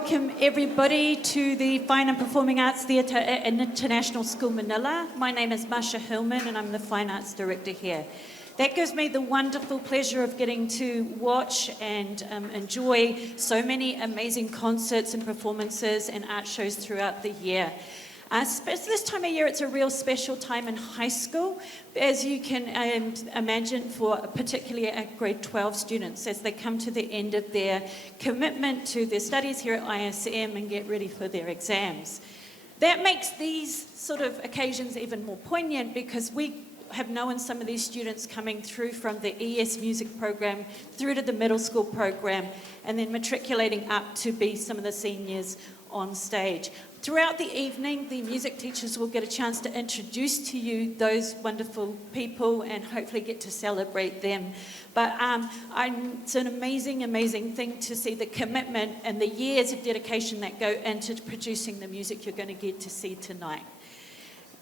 welcome everybody to the Fine and Performing Arts Theatre at International School Manila. My name is Masha Hillman and I'm the Fine Arts Director here. That gives me the wonderful pleasure of getting to watch and enjoy so many amazing concerts and performances and art shows throughout the year. This time of year, it's a real special time in high school, as you can imagine, for particularly our grade 12 students as they come to the end of their commitment to their studies here at ISM and get ready for their exams. That makes these sort of occasions even more poignant because we have known some of these students coming through from the ES music program through to the middle school program and then matriculating up to be some of the seniors on stage. Throughout the evening, the music teachers will get a chance to introduce to you those wonderful people and hopefully get to celebrate them. But it's an amazing, amazing thing to see the commitment and the years of dedication that go into producing the music you're going to get to see tonight.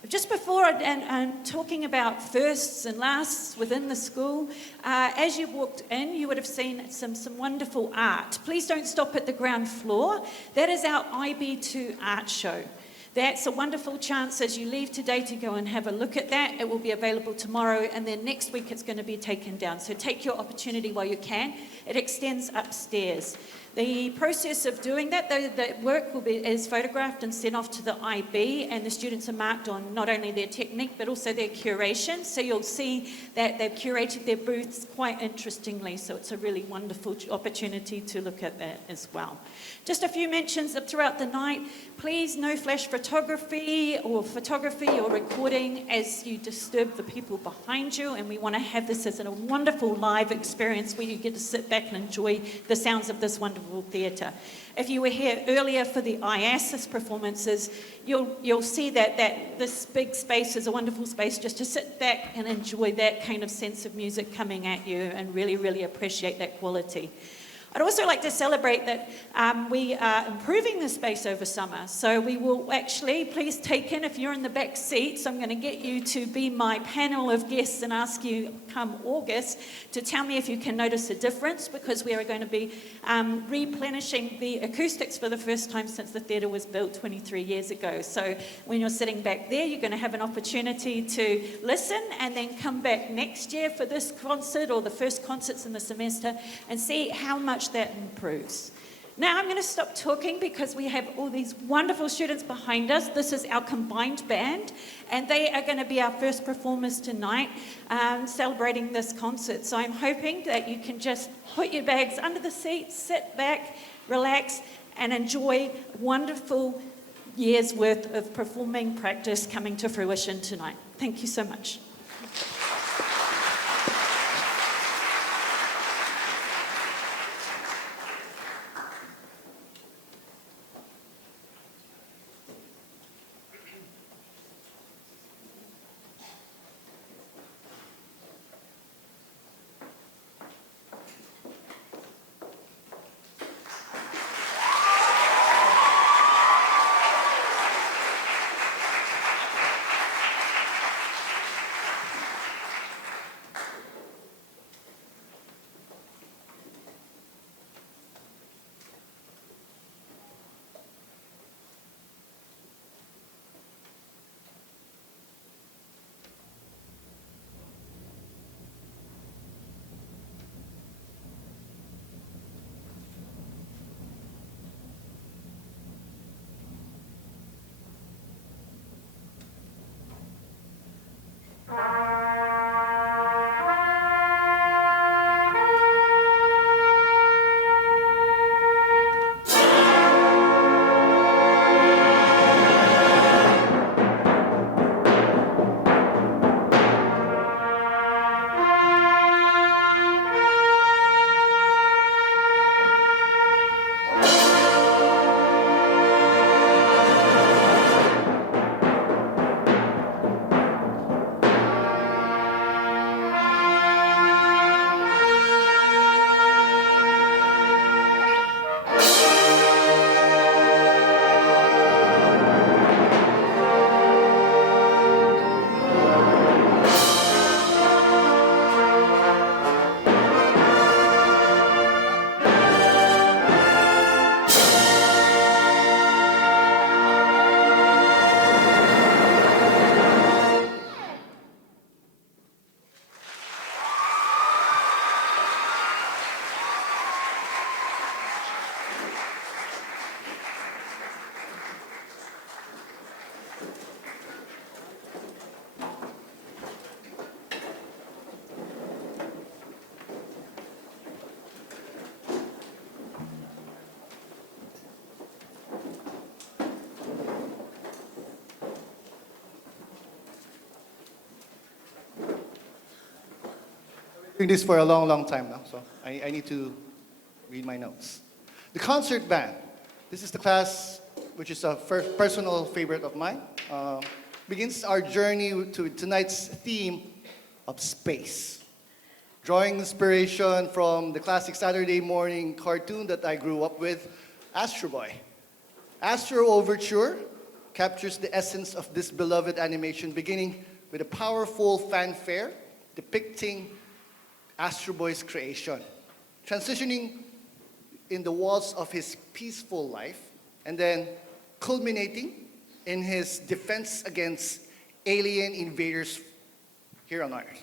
Just before I'm talking about firsts and lasts within the school, as you walked in, you would have seen some wonderful art. Please don't stop at the ground floor. That is our IB2 art show. That's a wonderful chance as you leave today to go and have a look at that. It will be available tomorrow, and then next week it's going to be taken down. So take your opportunity while you can. It extends upstairs. The process of doing that, the work is photographed and sent off to the IB, and the students are marked on not only their technique but also their curation. So you'll see that they've curated their booths quite interestingly. So it's a really wonderful opportunity to look at that as well. Just a few mentions throughout the night. Please, no flash photography or recording as you disturb the people behind you. And we want to have this as a wonderful live experience where you get to sit back and enjoy the sounds of this wonderful theatre. If you were here earlier for the ISIS performances, you'll see that this big space is a wonderful space just to sit back and enjoy that kind of sense of music coming at you and really, really appreciate that quality. I'd also like to celebrate that we are improving the space over summer. So we will actually, please take in, if you're in the back seats, I'm going to get you to be my panel of guests and ask you come August to tell me if you can notice a difference, because we are going to be replenishing the acoustics for the first time since the theatre was built 23 years ago. So when you're sitting back there, you're going to have an opportunity to listen and then come back next year for this concert or the first concerts in the semester and see how much that improves. Now I'm going to stop talking because we have all these wonderful students behind us. This is our combined band, and they are going to be our first performers tonight, celebrating this concert. So I'm hoping that you can just put your bags under the seat, sit back, relax, and enjoy wonderful years worth of performing practice coming to fruition tonight. Thank you so much. Doing this for a long, long time now, so I need to read my notes. The concert band. This is the class which is a personal favorite of mine. Begins our journey to tonight's theme of space. Drawing inspiration from the classic Saturday morning cartoon that I grew up with, Astro Boy. Astro Overture captures the essence of this beloved animation, beginning with a powerful fanfare depicting Astro Boy's creation, transitioning in the waltz of his peaceful life, and then culminating in his defense against alien invaders here on Earth.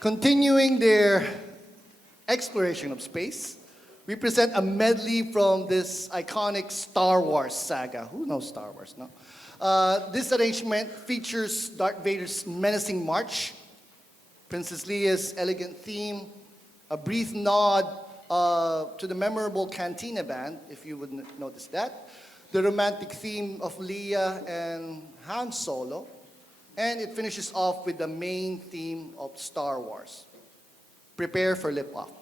Continuing their exploration of space, we present a medley from this iconic Star Wars saga. Who knows Star Wars, no? This arrangement features Darth Vader's menacing march, Princess Leia's elegant theme, a brief nod to the memorable Cantina Band, if you would notice that, the romantic theme of Leia and Han Solo, and it finishes off with the main theme of Star Wars. Prepare for lip-off.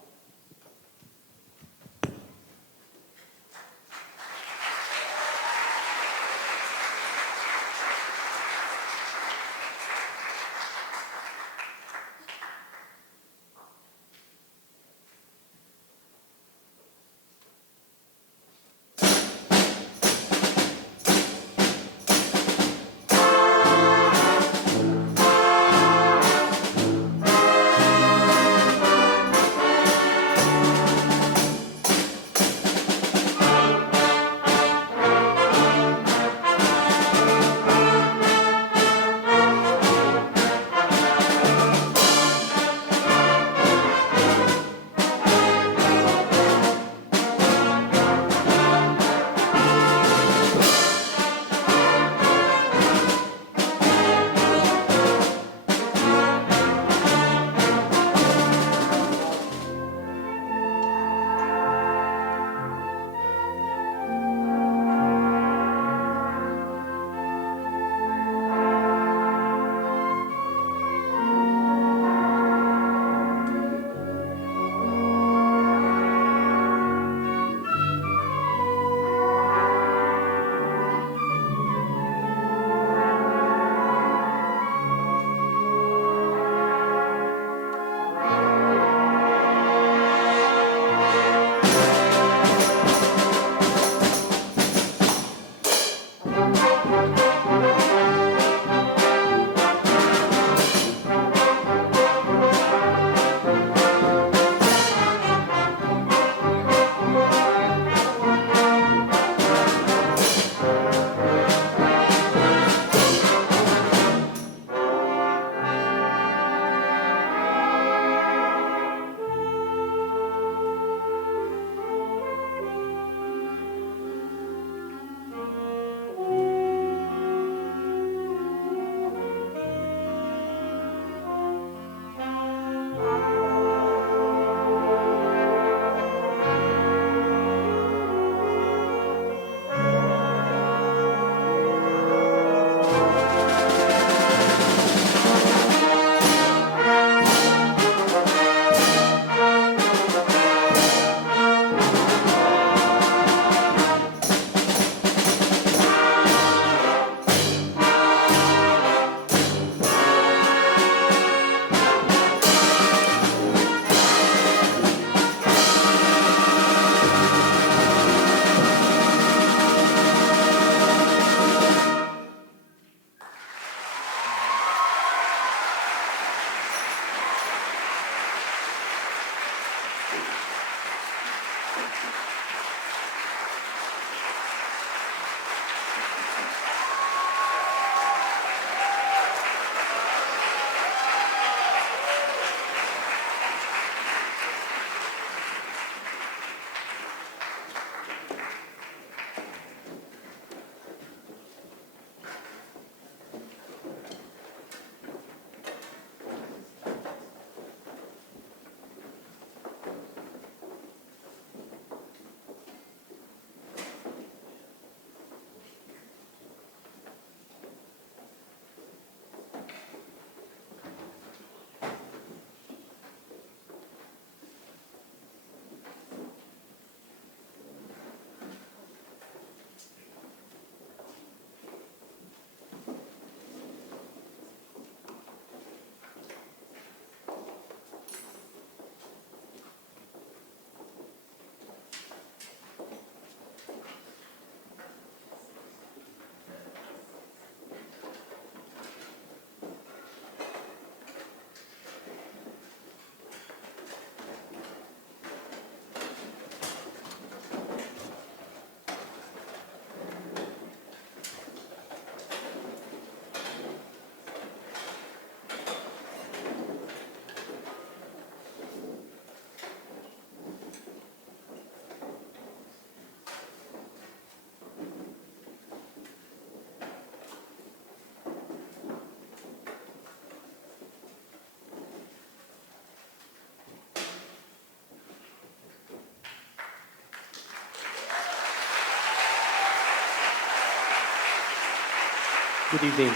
Good evening.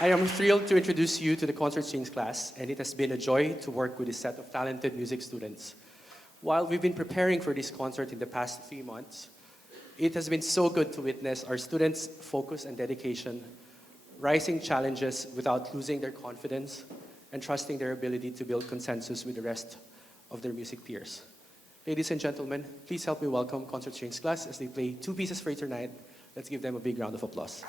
I am thrilled to introduce you to the concert strings class, and it has been a joy to work with this set of talented music students. While we've been preparing for this concert in the past 3 months, it has been so good to witness our students' focus and dedication, rising challenges without losing their confidence, and trusting their ability to build consensus with the rest of their music peers. Ladies and gentlemen, please help me welcome concert strings class as they play 2 pieces for you tonight. Let's give them a big round of applause.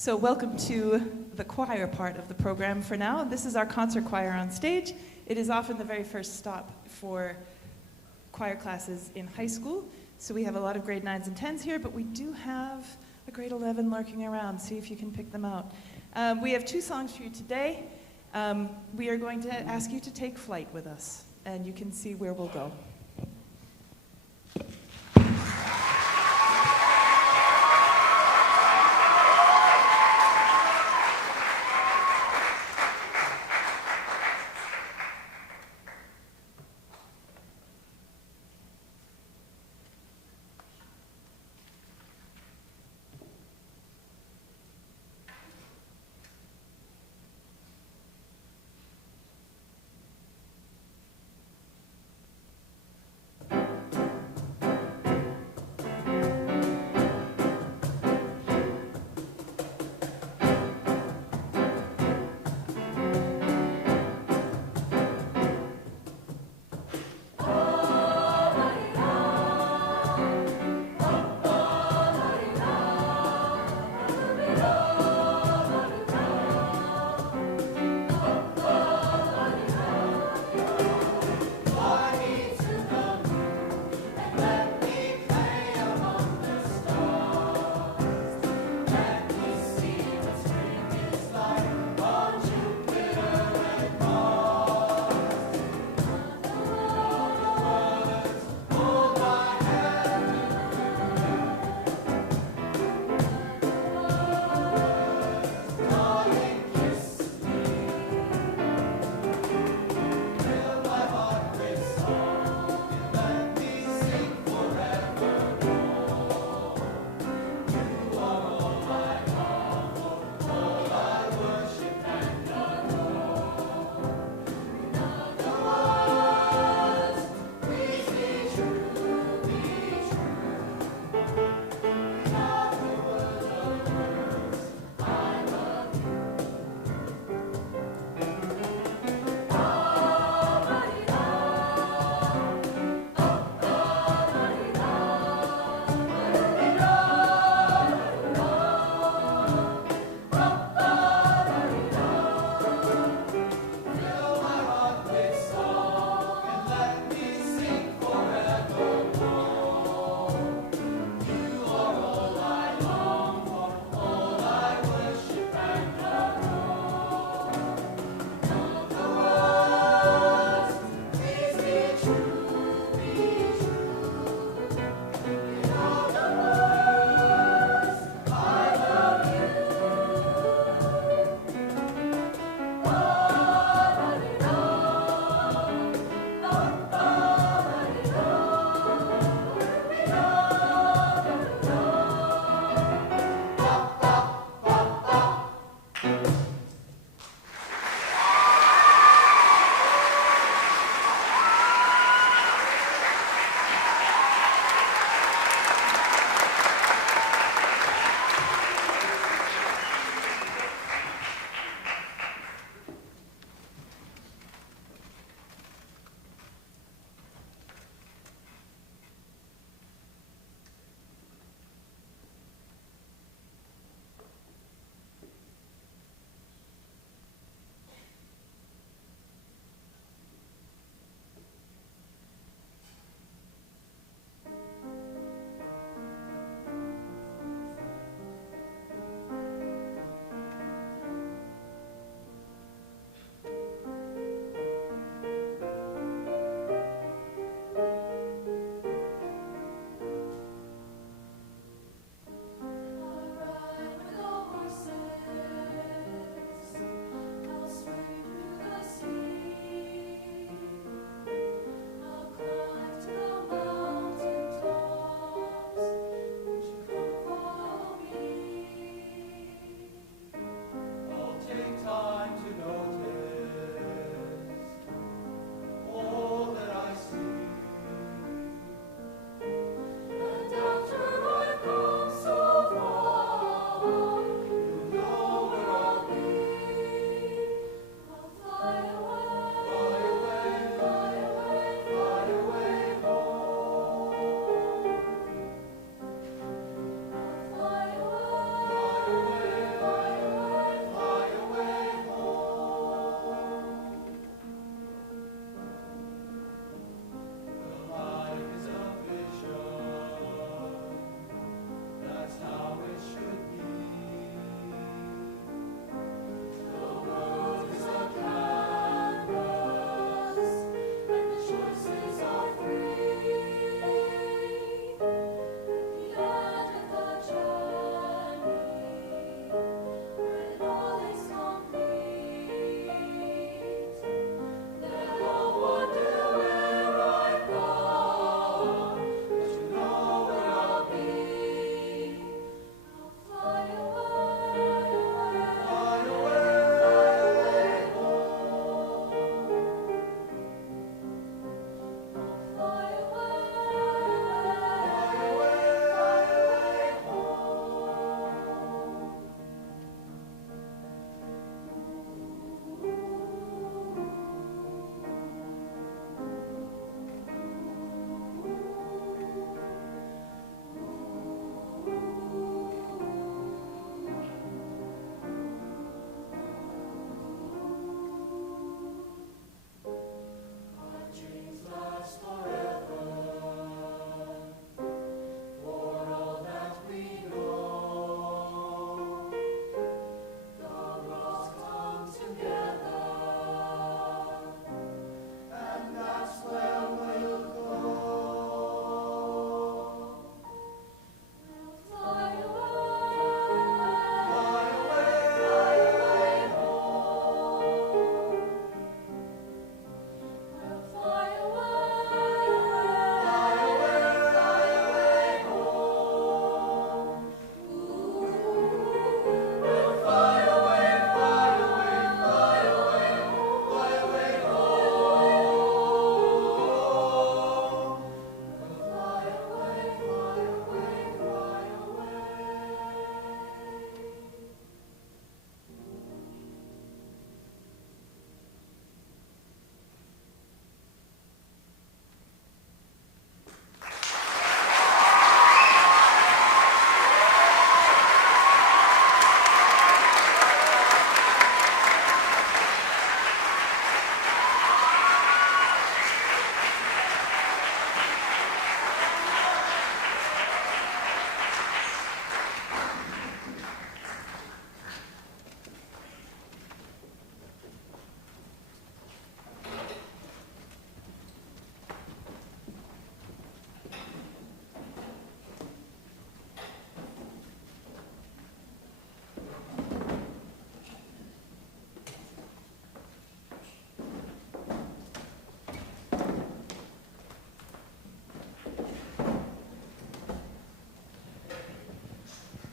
So welcome to the choir part of the program for now. This is our concert choir on stage. It is often the very first stop for choir classes in high school. So we have a lot of grade 9s and 10s here, but we do have a grade 11 lurking around. See if you can pick them out. We have 2 songs for you today. We are going to ask you to take flight with us, and you can see where we'll go.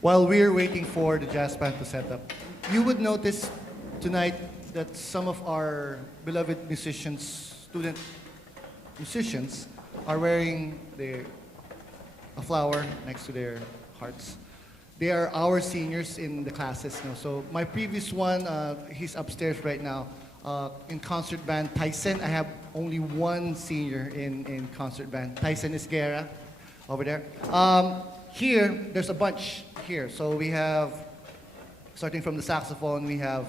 while we're waiting for the jazz band to set up, you would notice tonight that some of our beloved musicians, student musicians, are wearing a flower next to their hearts. They are our seniors in the classes now. So my previous one, he's upstairs right now. In concert band, Tyson. I have only one senior in concert band. Tyson Isguera, over there. Here, there's a bunch here. So we have, starting from the saxophone, we have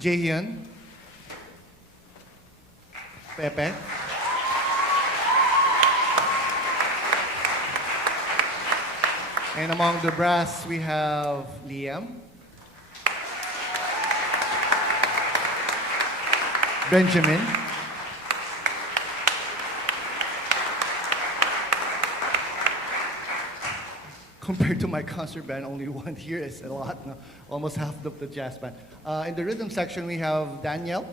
Jaehyun, Pepe, and among the brass, we have Liam, Benjamin, compared to my concert band, only one here is a lot, no? Almost half of the jazz band. In the rhythm section, we have Daniel,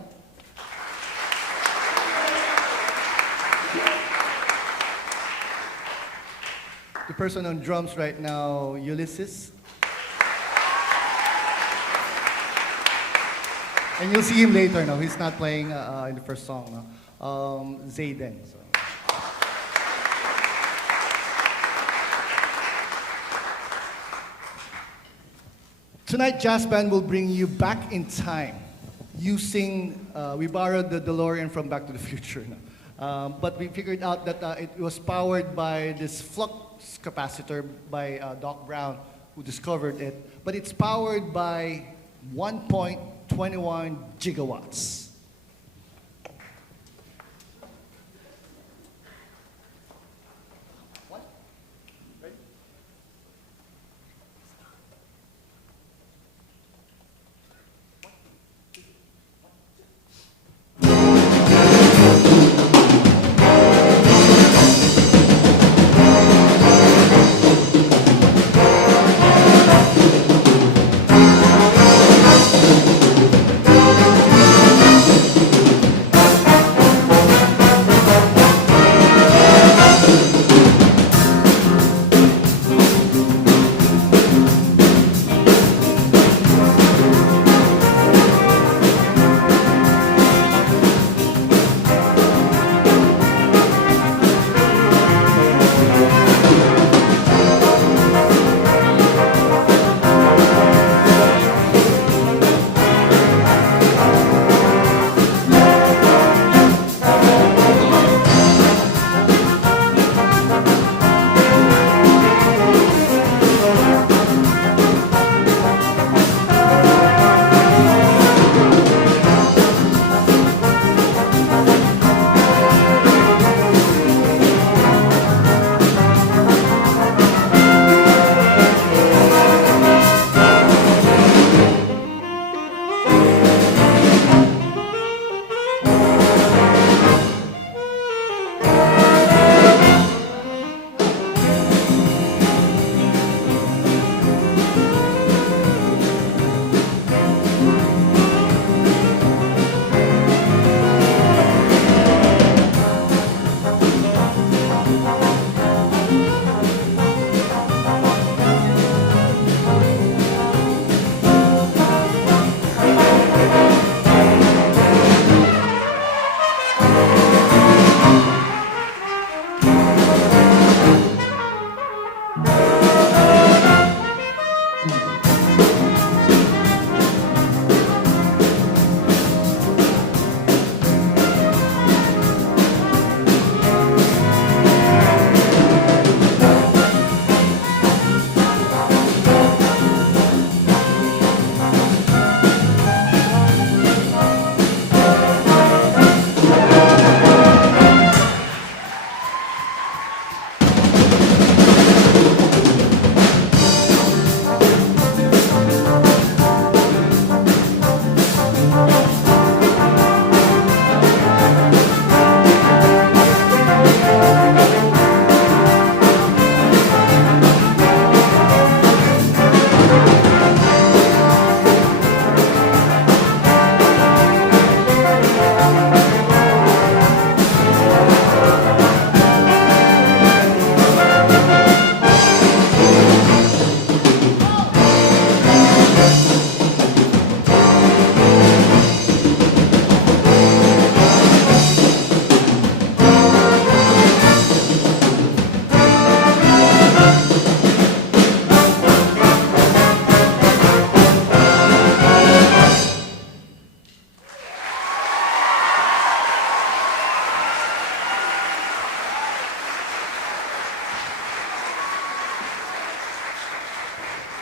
the person on drums right now, Ulysses. And you'll see him later, no? He's not playing in the first song, no? Zayden. So. Tonight, Jazz Band will bring you back in time using, we borrowed the DeLorean from Back to the Future, no? But we figured out that it was powered by this flux capacitor by Doc Brown, who discovered it. But it's powered by 1.21 gigawatts.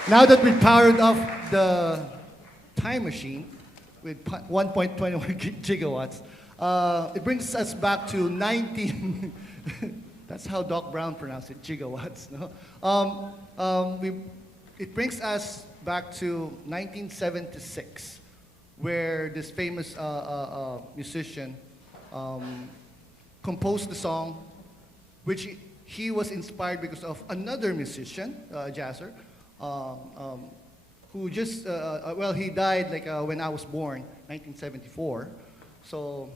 Now that we powered off the time machine with 1.21 gigawatts, it brings us back to 19. That's how Doc Brown pronounced it, gigawatts. No? It brings us back to 1976, where this famous musician composed the song, which he was inspired because of another musician, jazzer, who just, well, he died like when I was born, 1974. So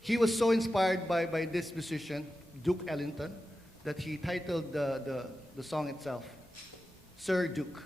he was so inspired by this musician, Duke Ellington, that he titled the song itself, Sir Duke.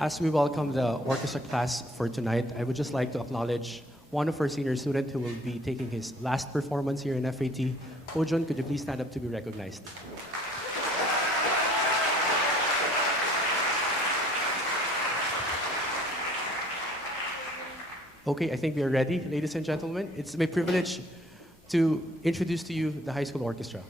As we welcome the orchestra class for tonight, I would just like to acknowledge one of our senior students who will be taking his last performance here in FAT. Ojun, could you please stand up to be recognized? Okay, I think we are ready, ladies and gentlemen. It's my privilege to introduce to you the high school orchestra.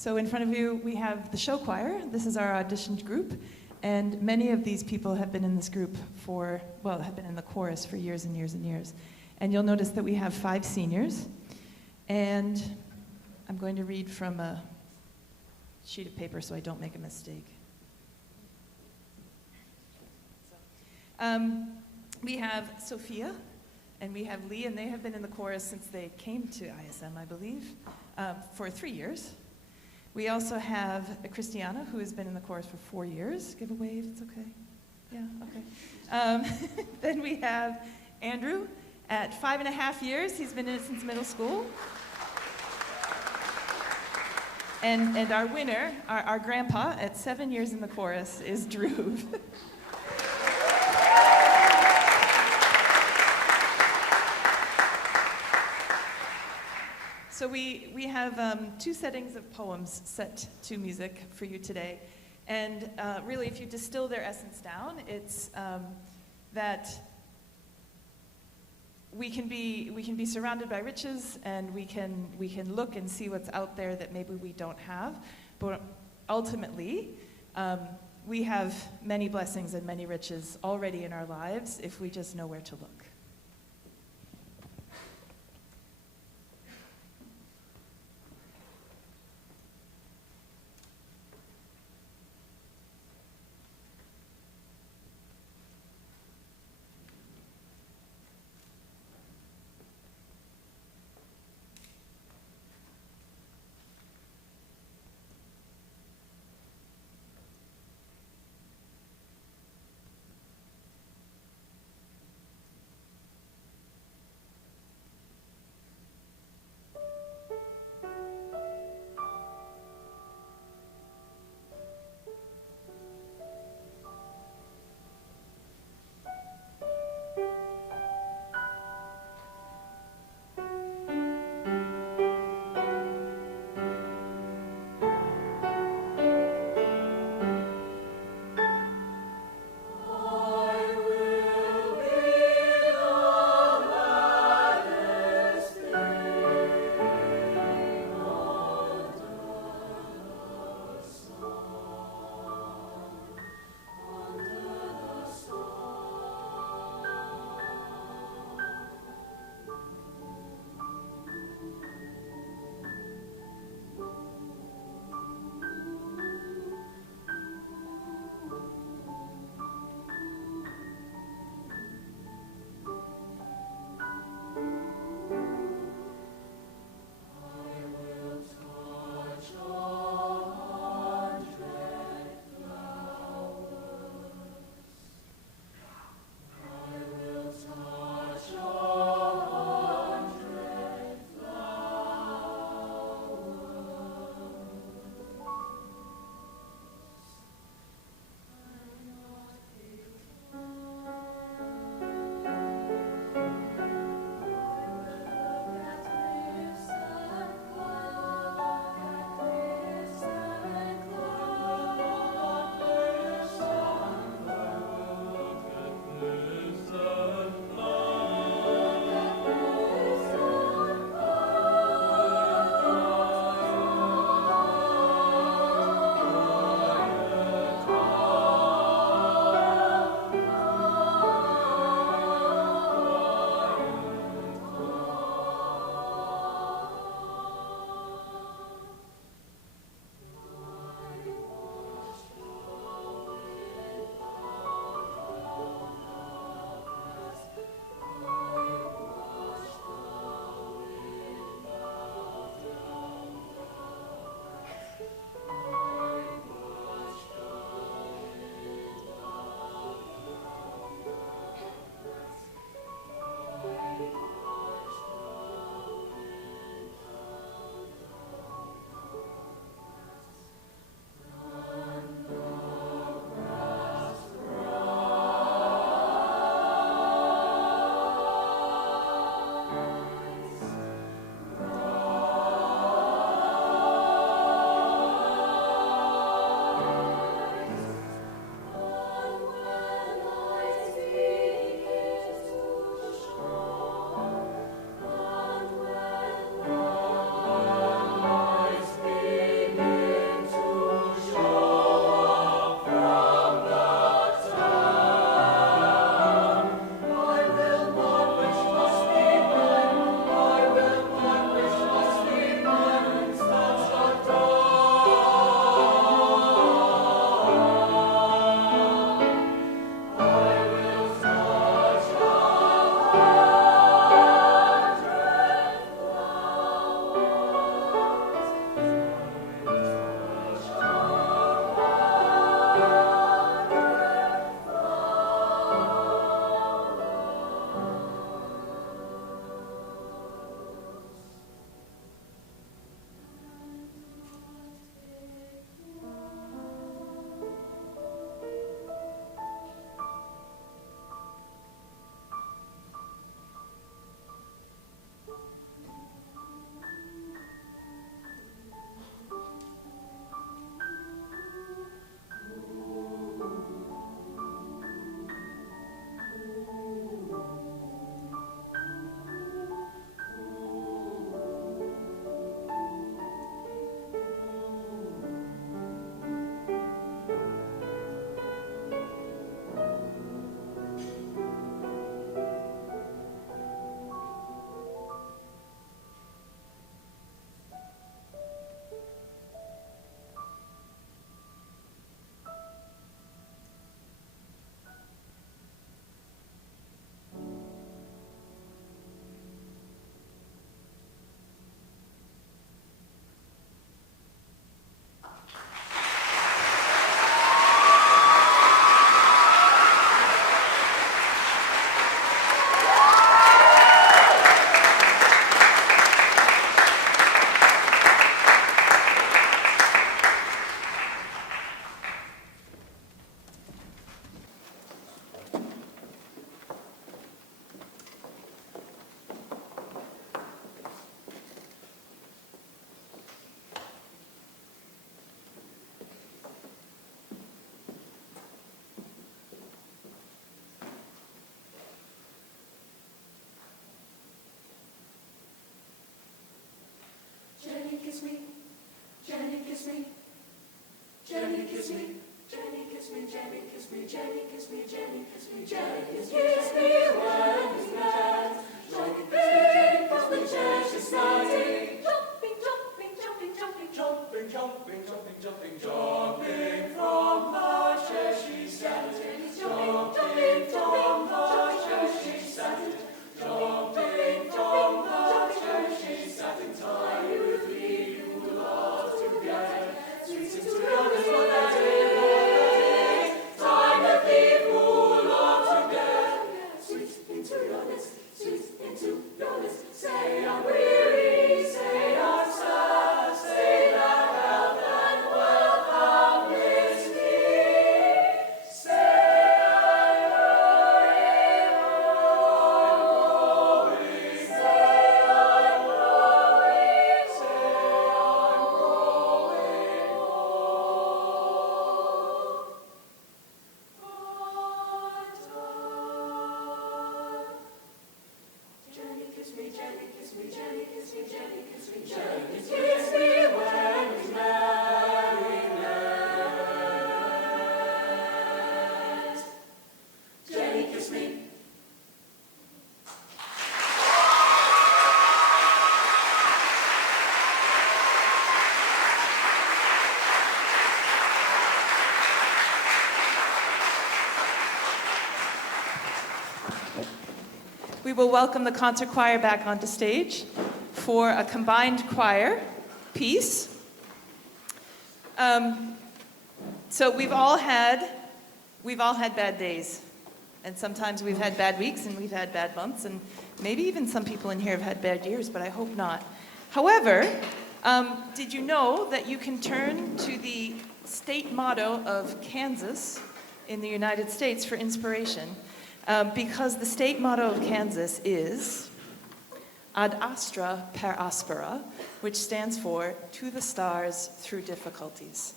So in front of you, we have the show choir. This is our auditioned group. And many of these people have been in this group for, well, have been in the chorus for years and years and years. And you'll notice that we have 5 seniors. And I'm going to read from a sheet of paper so I don't make a mistake. We have Sophia and we have Lee, and they have been in the chorus since they came to ISM, I believe, for 3 years. We also have Christiana, who has been in the chorus for 4 years. Give a wave, it's okay. Yeah, okay. Then we have Andrew at 5.5 years. He's been in it since middle school. And our winner, our grandpa, at 7 years in the chorus, is Drew. So we have 2 settings of poems set to music for you today. And really, if you distill their essence down, it's that we can be surrounded by riches, and we can look and see what's out there that maybe we don't have. But ultimately, we have many blessings and many riches already in our lives if we just know where to look. We will welcome the concert choir back onto stage for a combined choir piece. So we've all had bad days, and sometimes we've had bad weeks, and we've had bad months, and maybe even some people in here have had bad years, but I hope not. However, did you know that you can turn to the state motto of Kansas in the United States for inspiration? Because the state motto of Kansas is Ad Astra per Aspera, which stands for to the stars through difficulties.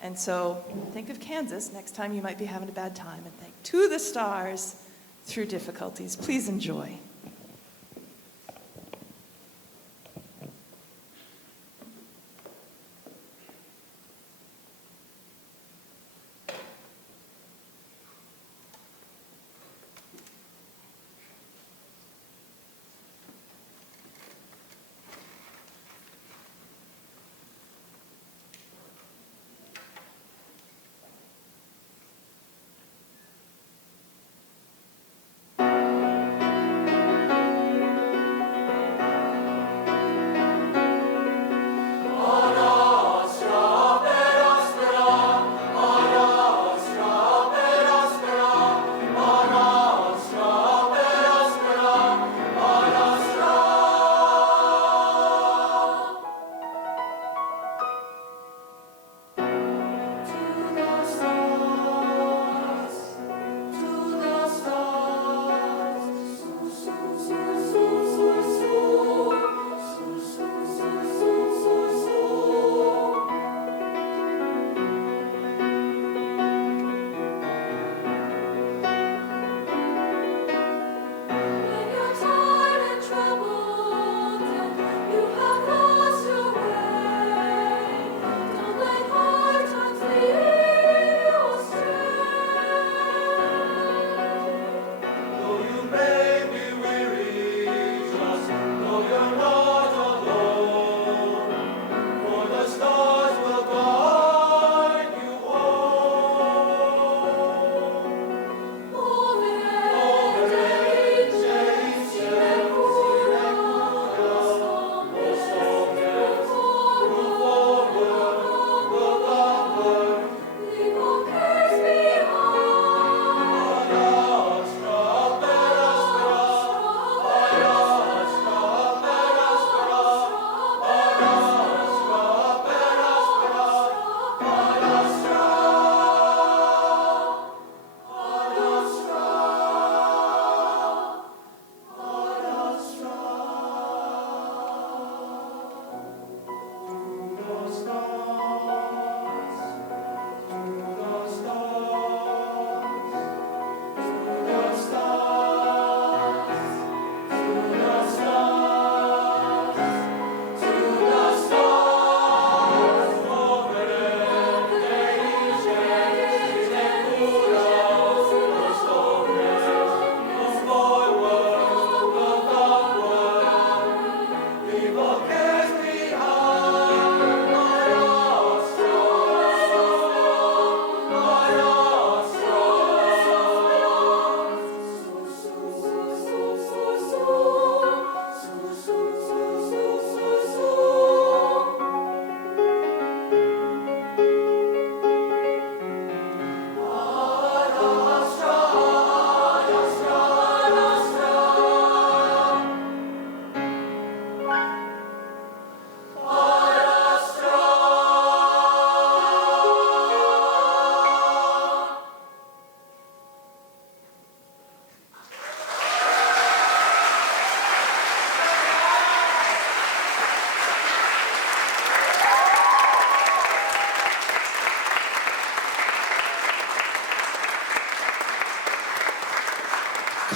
And so think of Kansas next time you might be having a bad time and think to the stars through difficulties. Please enjoy.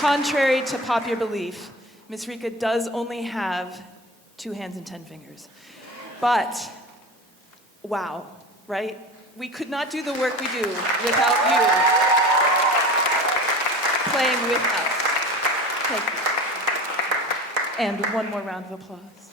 contrary to popular belief, Miss Rika does only have 2 hands and 10 fingers. But, wow, right? We could not do the work we do without you playing with us. Thank you. And one more round of applause.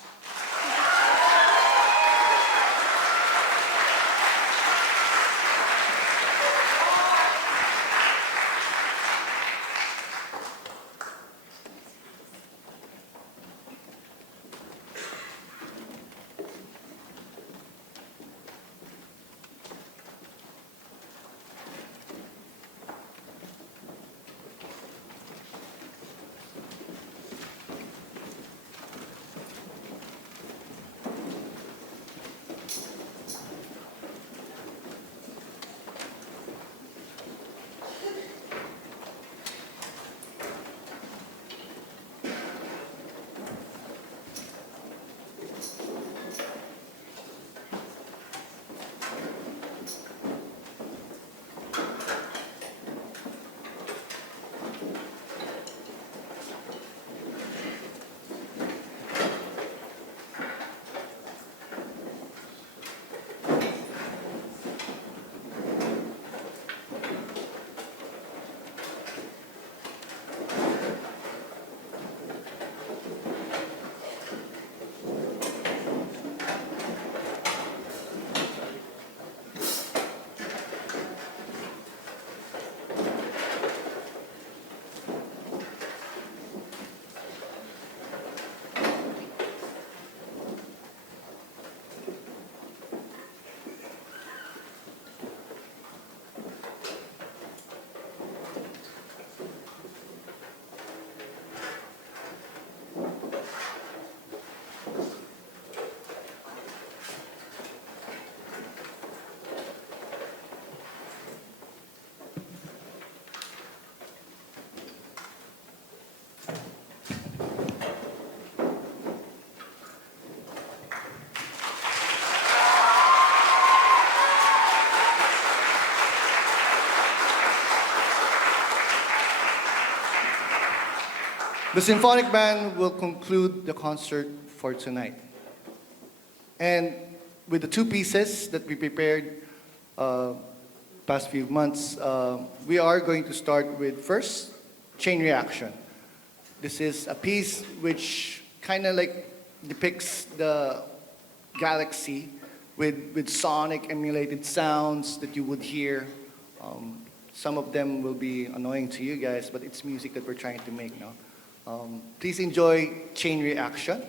The symphonic band will conclude the concert for tonight. And with the 2 pieces that we prepared past few months, we are going to start with first, Chain Reaction. This is a piece which kind of like depicts the galaxy with sonic emulated sounds that you would hear. Some of them will be annoying to you guys, but it's music that we're trying to make now. Please enjoy Chain Reaction.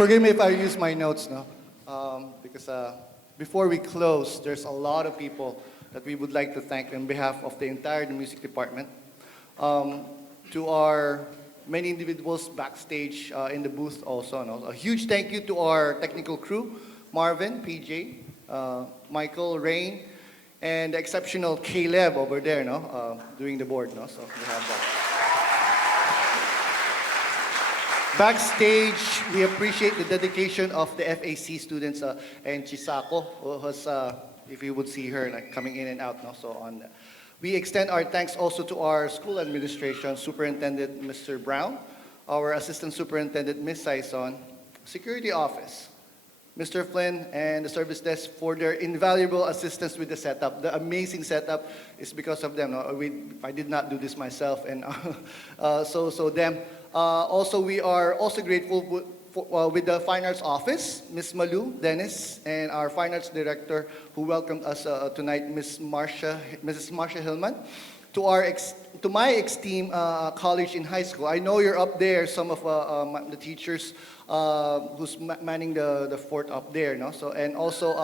Forgive me if I use my notes now, because before we close, there's a lot of people that we would like to thank on behalf of the entire music department. To our many individuals backstage in the booth also. No? A huge thank you to our technical crew, Marvin, PJ, Michael, Rain, and the exceptional Caleb over there, no? Doing the board. No? So we have that. Backstage, we appreciate the dedication of the FAC students and Chisako, who has, if you would see her like coming in and out. No? So on, we extend our thanks also to our school administration, Superintendent Mr. Brown, our Assistant Superintendent Ms. Saison, Security Office, Mr. Flynn, and the service desk for their invaluable assistance with the setup. The amazing setup is because of them. No? I did not do this myself, and so them. Also, we are also grateful with the Fine Arts Office, Ms. Malu, Dennis, and our Fine Arts Director who welcomed us tonight, Mrs. Marsha Hillman. To my ex-team college in high school, I know you're up there, some of the teachers who's manning the fort up there. No? So, and also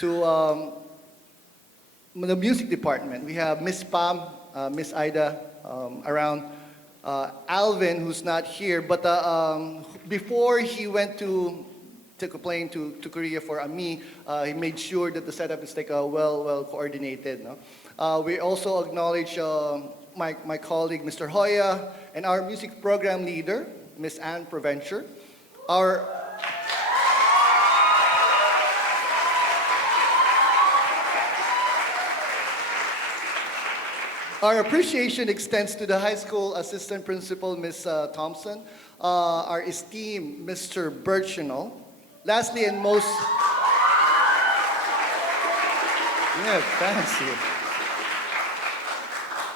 to the music department, we have Miss Pam, Miss Ida around. Alvin, who's not here, but before he went took a plane to Korea for AMI, he made sure that the setup is like well coordinated. No? We also acknowledge my colleague, Mr. Hoya, and our music program leader, Miss Anne Provencher. Our appreciation extends to the high school assistant principal, Ms. Thompson, our esteemed Mr. Birchinal. Lastly and most... Yeah, fancy.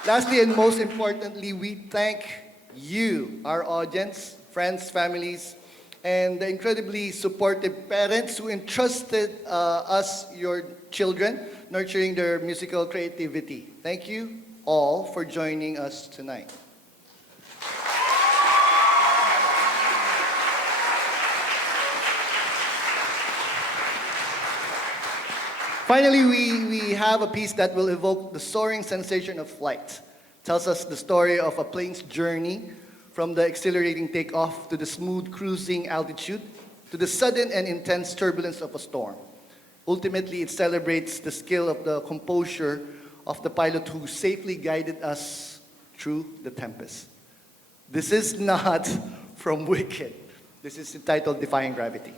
Lastly and most importantly, we thank you, our audience, friends, families, and the incredibly supportive parents who entrusted us, your children, nurturing their musical creativity. Thank you all for joining us tonight. Finally, we have a piece that will evoke the soaring sensation of flight. Tells us the story of a plane's journey from the exhilarating takeoff to the smooth cruising altitude to the sudden and intense turbulence of a storm. Ultimately, it celebrates the skill of the composure of the pilot who safely guided us through the tempest. This is not from Wicked. This is entitled Defying Gravity.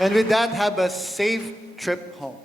And with that, have a safe trip home.